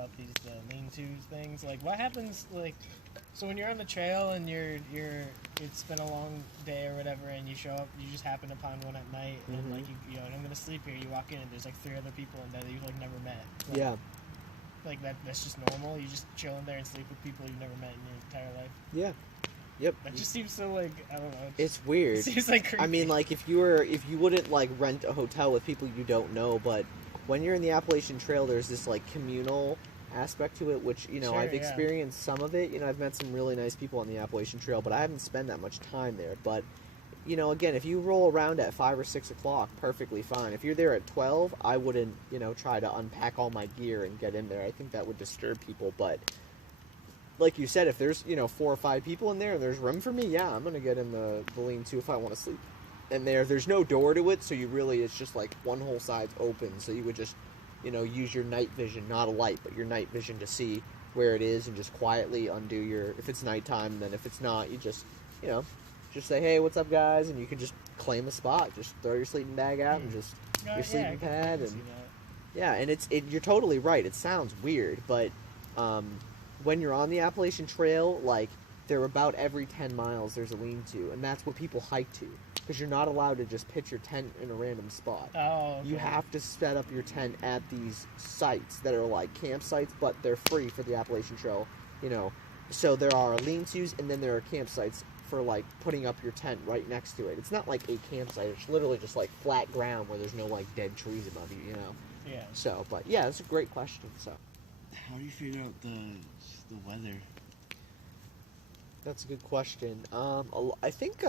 about these lean-to things. Like, what happens, like, so when you're on the trail and it's been a long day or whatever, and you show up, you just happen upon one at night, and like you know, I'm gonna sleep here. You walk in and there's like 3 other people in there that you've like never met. Like, Yeah. Like that's just normal. You just chill in there and sleep with people you've never met in your entire life. Yeah. Yep. That just seems so like, I don't know. It's weird. It seems like creepy. I mean, like if you wouldn't like rent a hotel with people you don't know, but when you're in the Appalachian Trail, there's this like communal aspect to it, which, you know, I've experienced some of it. You know, I've met some really nice people on the Appalachian Trail, but I haven't spent that much time there. But, you know, again, if you roll around at 5 or 6 o'clock, perfectly fine. If you're there at 12, I wouldn't, you know, try to unpack all my gear and get in there. I think that would disturb people. But like you said, if there's, you know, 4 or 5 people in there and there's room for me, yeah, I'm gonna get in the lean-to if I want to sleep. And there's no door to it, so it's just like one whole side's open, so you would just, you know, use your night vision, not a light, but your night vision to see where it is and just quietly undo if it's nighttime, and then if it's not, you just, you know, just say, hey, what's up, guys, and you can just claim a spot. Just throw your sleeping bag out and just your sleeping pad. And yeah, and you're totally right. It sounds weird, but when you're on the Appalachian Trail, like, there about every 10 miles there's a lean-to, and that's what people hike to. Because you're not allowed to just pitch your tent in a random spot. Oh, okay. You have to set up your tent at these sites that are like campsites, but they're free for the Appalachian Trail, you know. So there are lean-tos, and then there are campsites for like putting up your tent right next to it. It's not like a campsite. It's literally just like flat ground where there's no like dead trees above you, you know. Yeah. So, but yeah, it's a great question. So, how do you figure out the weather? That's a good question. I think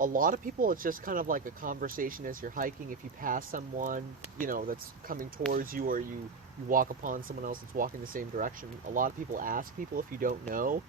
a lot of people, it's just kind of like a conversation as you're hiking. If you pass someone, you know, that's coming towards you, or you walk upon someone else that's walking the same direction, a lot of people ask people if you don't know,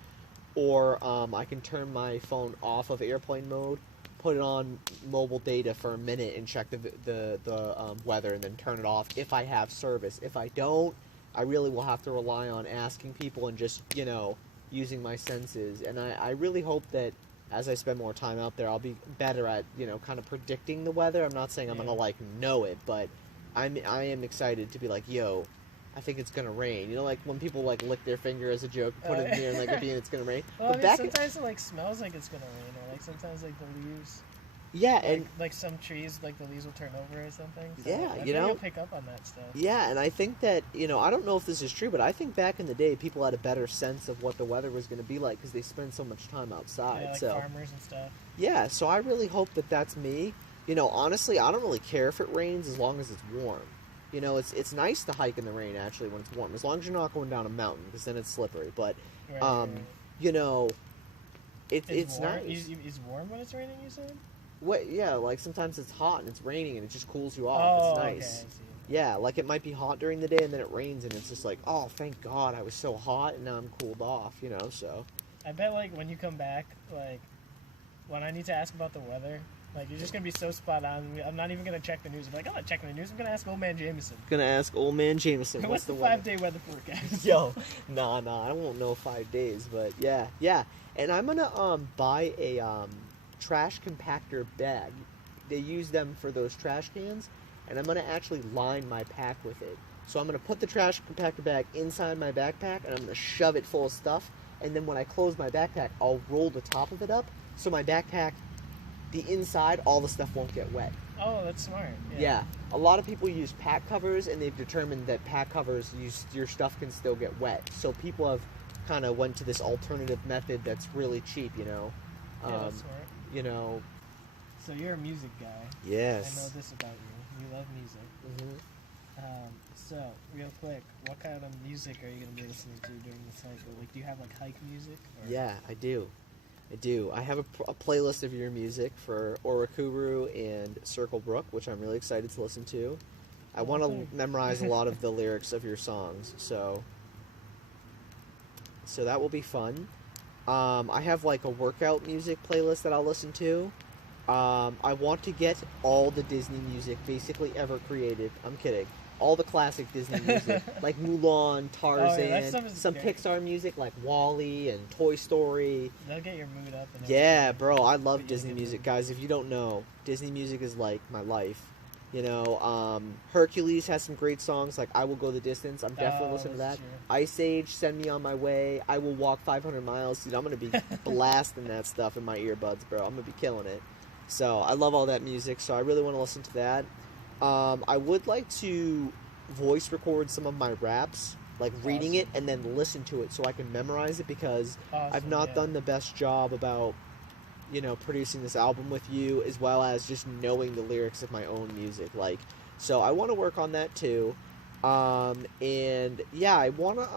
or I can turn my phone off of airplane mode, put it on mobile data for a minute and check the weather, and then turn it off if I have service. If I don't, I really will have to rely on asking people and just, you know, using my senses. And I really hope that as I spend more time out there, I'll be better at, you know, kind of predicting the weather. I'm not saying I'm gonna like know it, but I am excited to be like, yo, I think it's gonna rain. You know, like when people like lick their finger as a joke, put it in the mirror, and like being it's gonna rain. Well, but I mean, sometimes it like smells like it's gonna rain, or like sometimes like the leaves. Yeah, like, and like some trees, like the leaves will turn over or something. So yeah, I you know, you'll pick up on that stuff. Yeah, and I think that, you know, I don't know if this is true, but I think back in the day, people had a better sense of what the weather was going to be like because they spend so much time outside. Yeah, like so farmers and stuff. Yeah, so I really hope that that's me. You know, honestly, I don't really care if it rains as long as it's warm. You know, it's nice to hike in the rain actually when it's warm, as long as you're not going down a mountain because then it's slippery. But Right. you know, it's warm? nice. It's warm when it's raining, you said? What? Yeah, like sometimes it's hot and it's raining and it just cools you off. Oh, it's nice. okay, I see. Yeah, like it might be hot during the day and then it rains and it's just like, oh, thank God I was so hot and now I'm cooled off, you know, so. I bet, like, when you come back, like, when I need to ask about the weather, like, you're just going to be so spot on. I'm not even going to check the news. I'm like, I'm not checking the news. I'm going to ask Old Man Jameson. Gonna ask Old Man Jameson. What's the 5-day weather forecast? Yo, nah, I won't know 5 days, but yeah. And I'm gonna buy a trash compactor bag. They use them for those trash cans, and I'm gonna actually line my pack with it. So I'm gonna put the trash compactor bag inside my backpack, and I'm gonna shove it full of stuff. And then when I close my backpack, I'll roll the top of it up, so my backpack, the inside, all the stuff won't get wet. Oh, that's smart. Yeah. A lot of people use pack covers, and they've determined that pack covers, your stuff can still get wet. So people have kind of went to this alternative method that's really cheap, you know. Yeah, that's smart. You know. So you're a music guy. Yes. I know this about you. You love music. Mm-hmm. So, real quick, what kind of music are you going to be listening to during this hike? Like, do you have, like, hike music? Or? Yeah, I do. I have a playlist of your music for Orikuru and Circle Brook, which I'm really excited to listen to. I want to memorize a lot of the lyrics of your songs, so that will be fun. I have like a workout music playlist that I'll listen to. I want to get all the Disney music basically ever created. I'm kidding. All the classic Disney music, like Mulan, Tarzan, some Pixar music like WALL-E and Toy Story. That'll get your mood up. And yeah, bro, I love Disney music. Guys, if you don't know, Disney music is like my life. You know, Hercules has some great songs, like I Will Go the Distance. I'm definitely listening to that. True. Ice Age, Send Me on My way. I Will Walk 500 miles. Dude, I'm going to be blasting that stuff in my earbuds, bro. I'm going to be killing it. So I love all that music, so I really want to listen to that. I would like to voice record some of my raps, like reading it and then listen to it so I can memorize it, because I've not done the best job about, you know, producing this album with you, as well as just knowing the lyrics of my own music. Like, so I want to work on that too. And yeah, I want to,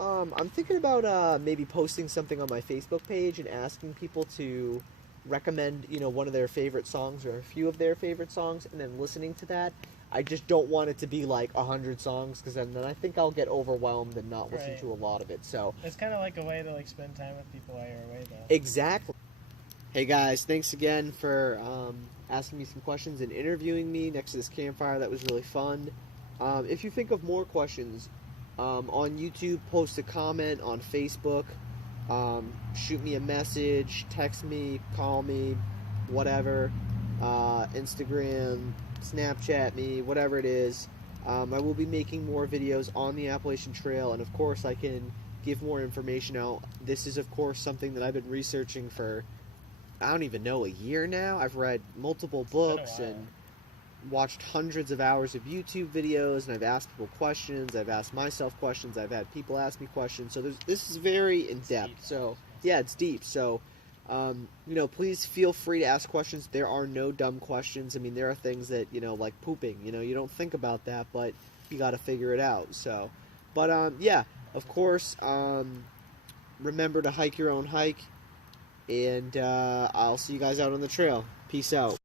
I'm thinking about maybe posting something on my Facebook page and asking people to recommend, you know, one of their favorite songs or a few of their favorite songs, and then listening to that. I just don't want it to be like 100 songs, because then I think I'll get overwhelmed and not listen to a lot of it. So it's kind of like a way to like spend time with people while you're away, though. Exactly. Hey guys, thanks again for asking me some questions and interviewing me next to this campfire. That was really fun. If you think of more questions, on YouTube, post a comment. On Facebook, shoot me a message, text me, call me, whatever. Instagram, Snapchat me, whatever it is. I will be making more videos on the Appalachian Trail, and of course I can give more information out. This is of course something that I've been researching for, I don't even know, a year now. I've read multiple books and watched hundreds of hours of YouTube videos, and I've asked people questions, I've asked myself questions, I've had people ask me questions, so this is very in-depth. So yeah, it's deep. So you know, please feel free to ask questions. There are no dumb questions. I mean, there are things that, you know, like pooping, you know, you don't think about that, but you got to figure it out. So, but yeah, of course, remember to hike your own hike, and I'll see you guys out on the trail. Peace out.